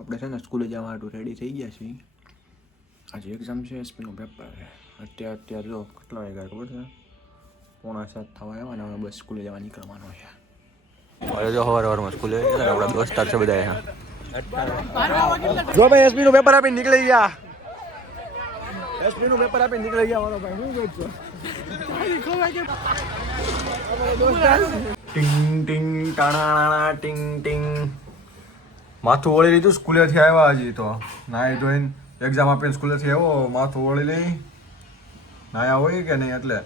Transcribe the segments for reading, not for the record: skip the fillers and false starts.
આપણે છે ને સ્કૂલે જવા માટે રેડી થઈ ગયા છીએ. આજે એક્ઝામ છે, એસપીનું પેપર છે. અત્યારે જો કેટલા વાગ્યા ખબર છે? 6:45 થવા આવ્યા ને હવે બસ સ્કૂલે જવા નીકળવાનો છે. હવે જો સવારમાં સ્કૂલે આપણા દોસ્તાર છે બધા જો ભાઈ એસપીનું પેપર આપીને નીકળી ગયા. એસપીનું પેપર આપીને નીકળી ગયા મારો ભાઈ. શું કહો ટિંગ ટિંગ ટાણા ટિંગ ટિંગ. માથું વળી લીધું, સ્કૂલેથી આવ્યા હજી તો નાઈ ધોઈને એક્ઝામ આપીને સ્કૂલેથી આવ્યો, માથું વળી લઈ નાયા હોય કે નહીં. એટલે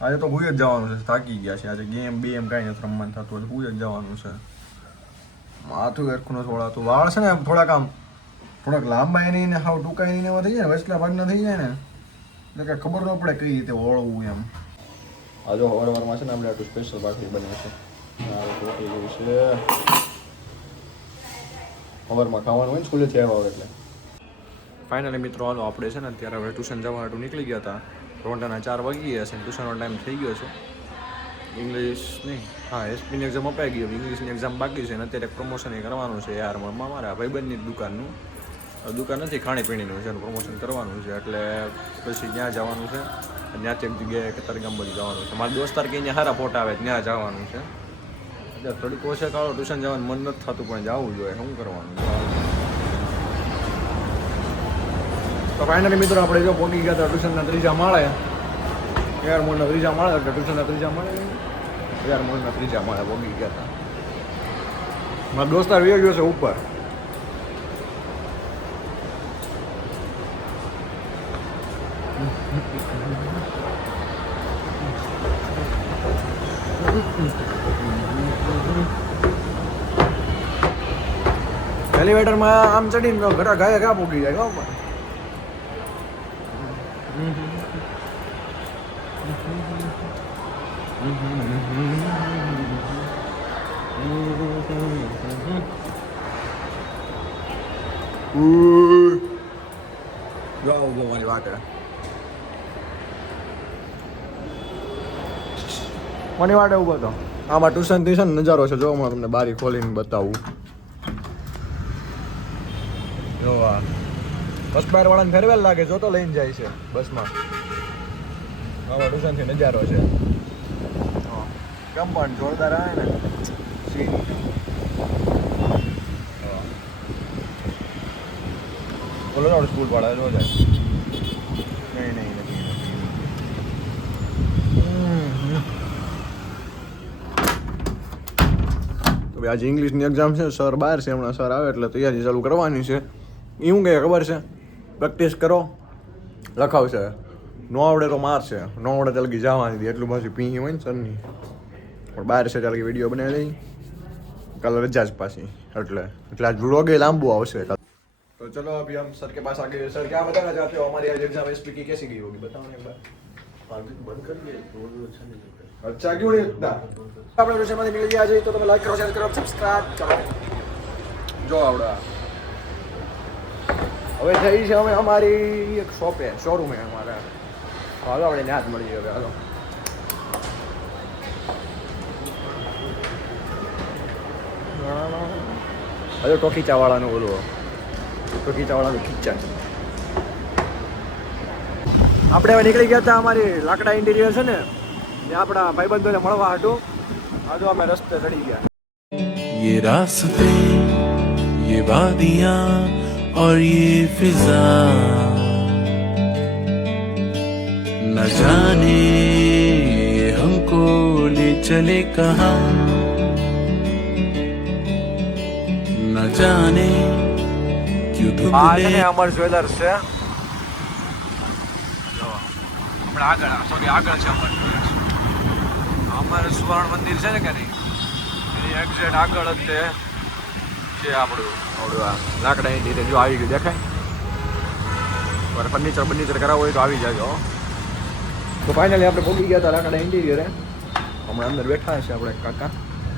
આજે તો ભૂઈ જ જવાનું છે, થાકી ગયા છે. આજે ગેમ કાંઈ નથી રમવાનું થતું, એટલે ભૂઈ જ જવાનું છે. માથું સરખું નથી વળાતું. વાળ છે ને થોડાક લાંબા નહીં ને હાવ ટૂંકાઈ નહીં એવા થઈ જાય ને, વચલા ભાગના થઈ જાય ને એટલે કે ખબર ન પડે કઈ રીતે વળવું એમ. આજે સવારમાં છે ને આપણે આટલું સ્પેશિયલ ભાખરી બને છે. સવારમાં ખાવાનું હોય ને સ્કૂલેથી આવ્યા હોય એટલે. ફાઇનલી મિત્રો હાલો આપણે છે ને અત્યારે હવે ટ્યુશન જવા માટે નીકળી ગયા હતા. રોંઢાના 4 વાગી ગયા છે ને ટ્યુશનનો ટાઈમ થઈ ગયો છે. ઇંગ્લિશ નહીં, હા એસપીની એક્ઝામ અપાઈ ગઈ, ઇંગ્લિશની એક્ઝામ બાકી છે ને અત્યારે પ્રમોશન એ કરવાનું છે યાર. મારા ભાઈબંધની દુકાનનું દુકાન નથી, ખાણીપીણીનું છે, એનું પ્રમોશન કરવાનું છે એટલે પછી ત્યાં જવાનું છે. ત્યાંથી એક જગ્યાએ કતારગામ બાજુ જવાનું છે. મારા દોસ્તાર કે અહીંયા સારા ફોટા આવે ત્યાં જવાનું છે. એટલે થોડીક ઓછા કાળો ટ્યુશન જવાનું મન નથી થતું પણ જવું જોઈએ, શું કરવાનું. તો ફાઇનલી મિત્રો આપણે જો પહોંચી ગયા હતા ટ્યુશનના 3જા માળે, એર મોલના 3જા માળે, એટલે ટ્યુશનના 3જા માળે એર મોલના 3જા માળે પહોંચી ગયા હતા. મારો દોસ્તાર વયો ગયો છે ઉપર. એલિવેટરમાં આમ ચડીને ઘટા ઘા પૂગી જાય. મારી વાત મને વાટે ઉભો હતો. આમાં ટ્યુશનથી છે ને નજારો છે, જો હમણાં તમને બારી ખોલીને બતાવું. જો આ બસ બાર વાળાને ફેરવેલ લાગે, જો તો લઈને જાય છે બસમાં. આમાં ટ્યુશનથી નજારો છે. કમ્પાઉન્ડ જોરદાર આવે ને સીન. બોલો ને સ્કૂલ વાળા જો જાય. નહીં નથી. તો આજે ઇંગ્લિશની એક્ઝામ છે, સર બહાર છે હમણાં, સર આવે એટલે તૈયારી ચાલુ કરવાની છે. એ શું કહે ખબર છે? પ્રેક્ટિસ કરો, લખાવશે, ન આવડે તો મારશે, ન આવડે તો લગી જવાની દે. એટલું પાછું પી હોય ને સરની. પણ બહાર છે ચાલ વિડીયો બનાવી લઈ, કાલે રજા જ પાછી એટલે આજ વ્લોગ લાંબુ આવશે. तो चलो अभी हम सर के पास आ गए. सर क्या बताना चाहते हो हमारी आज एग्जाम एसपी की कैसी गई होगी, बताओ एक बार. बंद कर दिए तो अच्छा नहीं लगता. अच्छा क्यों नहीं लगता? આપણે વિષયમાંથી નીકળી ગયા છે તો તમે લાઈક કરો, શેર કરો, સબસ્ક્રાઇબ કરો. જો આવડા હવે જઈ છે અમે અમારી એક શોપે, શોરૂમ હે અમારા. હાલો આપણે ત્યાં જ મળીએ હવે. હાલો હજુ ટોકીચા વાળાનું બોલવો, ટોકીચા વાળાનું કિચન. આપણે હવે નીકળી ગયા હતા અમારી લાકડા ઇન્ટિરિયર છે ને ત્યાં આપણા ભાઈબંધોને મળવા હતું. આજે અમે રસ્તે ચડી ગયા. ये रास्ते ये वादियां और ये फिजा न जाने हमको ले चले कहाँ, न जाने क्यों धुंधले. અમર જ્વેલર્સ છે આપણે આગળ છે અમર જ્વેલર્સ. અમારે સુવર્ણ મંદિર છે ને કે નહીં, એની એક્ઝેક્ટ આગળ જ તે છે આપણું લાકડા ઇન્ટિરિયર. જો આવી ગયું દેખાય. ફર્નિચર કરાવવું હોય તો આવી જાજો. તો ફાઇનલી આપણે પહોંચી ગયા હતા લાકડા ઇન્ટિરિયર. હમણાં અંદર બેઠા છે આપણે કાકા.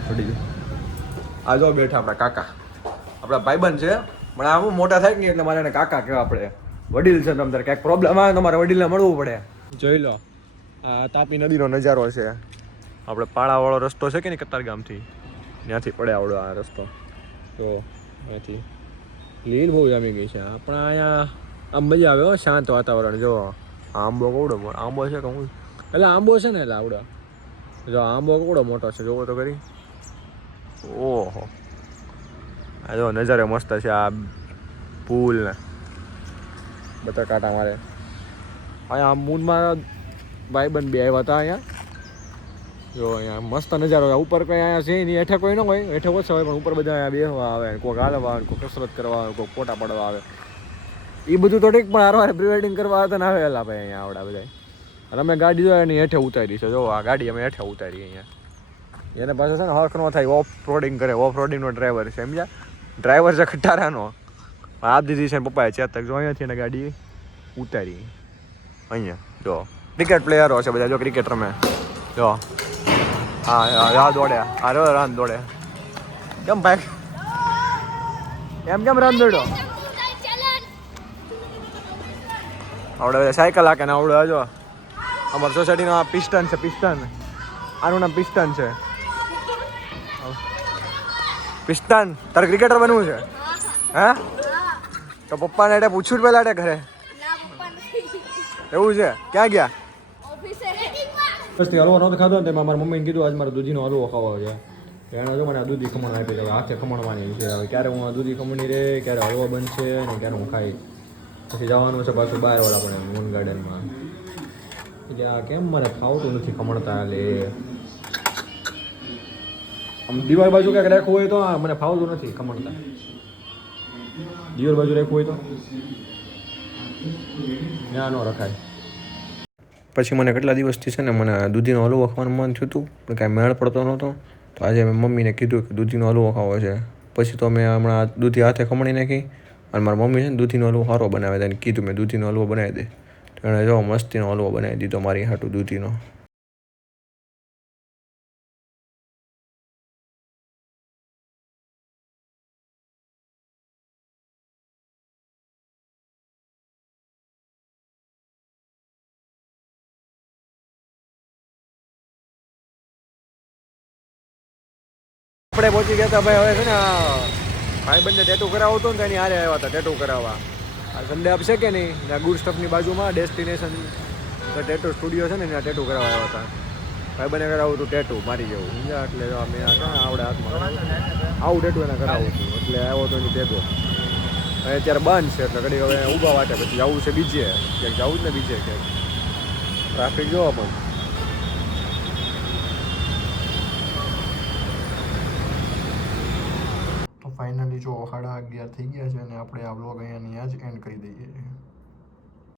છોડી દો આ જો બેઠા આપણા કાકા, આપણા ભાઈબંધ છે પણ આમ મોટા થાય કે નહીં એટલે મારે એને કાકા કહેવા પડે. વડીલ છે તમારે ક્યાંક પ્રોબ્લેમ આવે તો મારે વડીલને મળવું પડે. જોઈ લો આ તાપી નદીનો નજારો છે. આપણે પાળાવાળો રસ્તો છે કે નહીં કતારગામથી, ત્યાંથી પડે આવડો આ રસ્તો. તો અહીંથી લીલ બહુ જામી ગઈ છે પણ અહીંયા આમ મજા આવે હો, શાંત વાતાવરણ. જો આંબો કવડો આંબો છે કે હું એટલે આંબો છે ને એટલે આવડે જો આંબો કવડો મોટો છે જોવો તો ખરી. ઓહો આ જો નજારે મસ્ત છે. આ પુલ ને બધા કાંટા મારે. અહીંયા મૂનમાં ભાઈબંધ બે આવ્યા હતા અહીંયા. જો અહીંયા મસ્ત નજારો હોય. ઉપર કંઈ અહીંયા છે નહીં, હેઠે કોઈ ન હોય, હેઠે ઓછા હોય પણ ઉપર બધા અહીંયા બેસવા આવે, કોઈક હાલવા આવે, કોઈ કસરત કરવા આવે, કોઈ ફોટા પાડવા આવે. એ બધું તો ઠીક પણ હારે પ્રી વેડિંગ કરવા હતા ને આવેલા ભાઈ અહીંયા આવડા બધા. અને અમે ગાડી જોઈએ એની હેઠે ઉતારી છે. જો આ ગાડી અમે હેઠે ઉતારી અહીંયા. એને પાછું છે ને હરખ ન થાય, ઓફ રોડિંગ કરે. ઓફ રોડિંગનો ડ્રાઈવર છે સમજ્યા. ડ્રાઈવર છે ખટારાનો. આપ દીધી છે પપ્પાએ ચેતક. જો અહીંયાથી એને ગાડી ઉતારી અહીંયા. જો ક્રિકેટ પ્લેયરો છે બધા. જો ક્રિકેટ રમે. જો હા દોડ્યા. હા રન દોડે. કેમ ભાઈ કેમ રન દોડ્યો? આવડે બધા સાયકલ હાકે ને આવડે. જો અમારી સોસાયટીનો આ પિસ્ટન છે. પિસ્ટન આનું નામ પિસ્ટન છે. પિસ્ટન તારે ક્રિકેટર બનવું છે હે? તો પપ્પાને એટલે પૂછ્યું જ પહેલા ઘરે. એવું છે? ક્યાં ગયા? બસ હલવો નહોતો ખાધો ને તેમાં મારા મમ્મીને કીધું આજ મારે દૂધીનો હલવો ખાવો છે. એણે જો મને આ દૂધી ખમણ આપી દે. હાથે ખમણવાની છે. હવે ક્યારે હું આ દૂધી ખમણી રે, ક્યારે હલવો બનશે ને ક્યારે હું ખાઈ. પછી જવાનું છે પાછું બહાર વાળા પણ મૂન ગાર્ડનમાં. એટલે આ કેમ મારે ખાવતું નથી ખમણતા. એટલે આમ દિવાલ બાજુ ક્યાંક રાખવું હોય તો મને ફાવતું નથી ખમણતા. દિવાલ બાજુ રાખવું હોય તો ના ન રખાય. પછી મને કેટલા દિવસથી છે ને મને દૂધીનો હલવો ખાવાનું મન થયું હતું પણ કાંઈ મેળ પડતો નહોતો. તો આજે મેં મમ્મીને કીધું કે દૂધીનો હલવો ખાવો છે. પછી તો મેં હમણાં દૂધી હાથે ખમણી નાખી. અને મારી મમ્મી છે ને દૂધીનો હલવો સારો બનાવે તેને કીધું મેં દૂધીનો હલવો બનાવી દે. તો એણે જો મસ્તીનો હલવો બનાવી દીધો મારી હાટું દૂધીનો. આપણે પહોંચી ગયા હતા ભાઈ. હવે છે ને ભાઈ બંને ટેટુ કરાવતો હતો ને તો એની હારે આવ્યા હતા ટેટુ કરાવવા. આ સંડે આપ છે કે નહીં, ત્યાં ગુડ સ્ટફની બાજુમાં ડેસ્ટિનેશન ટેટુ સ્ટુડિયો છે ને ત્યાં ટેટુ કરાવવા આવ્યા હતા. ભાઈ બંને કરાવું હતું ટેટુ મારી જેવું સમજ્યા. એટલે મેં આવડે હાથમાં આવું ટેટુ એને કરાવું હતું એટલે આવ્યો હતો એની ટેટુ. હવે અત્યારે બંધ છે એટલે ઘડી હવે ઊભા વાટે પછી જવું છે બીજે ક્યાંક. જવું જ ને બીજે ક્યાંક. ટ્રાફિક જોવા પણ. ફાઇનલી જો 11:30 થઈ ગયા છે અને આપણે આ વ્લોગ અહીંયા જ એન્ડ કરી દઈએ છીએ.